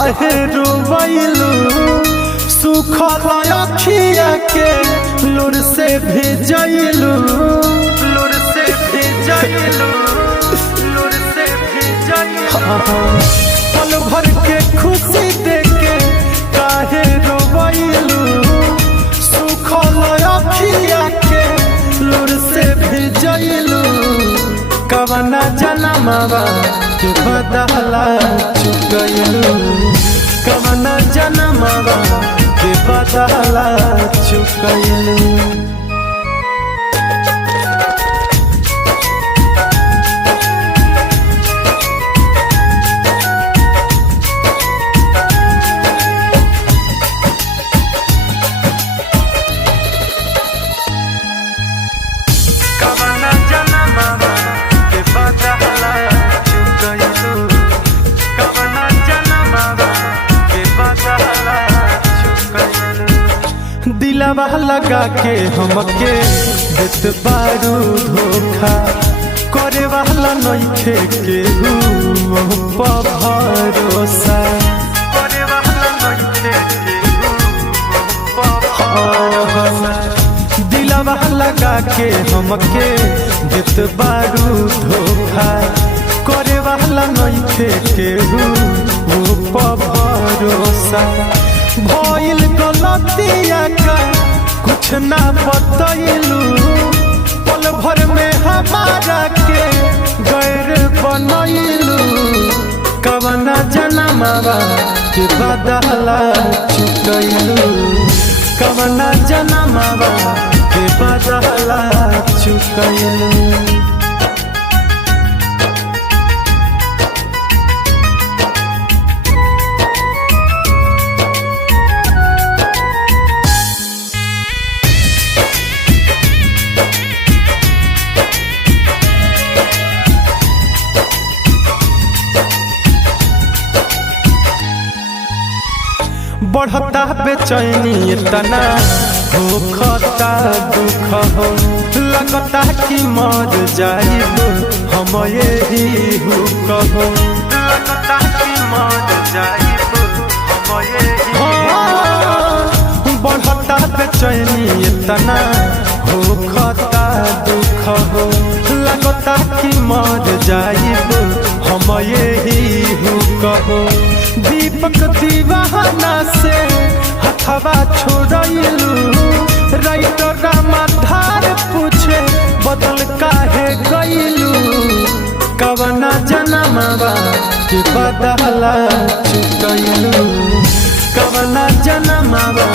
काहे रोवैलू सुखल अखिया के लूर से भेजैलू लूर से भेजैलू लूर से भेजैलू पल भर के खुशी देके काहे रोवैलू सुखल अखिया के लूर से भेजैलू कवना जनमवा के बदला चुकैलू कवना जनमवा के बदला चुकैलू दिलवा लगा के हमके देत बारू धोखा करे वाला नइखे केहू भरोसा करे वाला नइखे केहू दिलवा लगा के हमके देत बारू धोखा करे वाला नइखे केहू भरोसा भइल गलतिया का कुछ ना बतैलू पल भर में हमारा के गैर बनैलू कवना जनमवा के बदला चुकैलू कवना जनमवा के बदला चुकैलू बढ़ता बेचैनी इतना होखता दुख हो लगता कि मर जाइब हम यही कहो लगता कि मर जाइब हम यही बढ़ता बेचैनी इतना होखता दुख हो लगता कि मर जाइब हम यही कहो दीपक दीवाना से हथवा छोड़लू राइटर रामाधार पूछे बदल काहे गईलू कवना जनमवा के बदला चुकैलू कवना जनमवा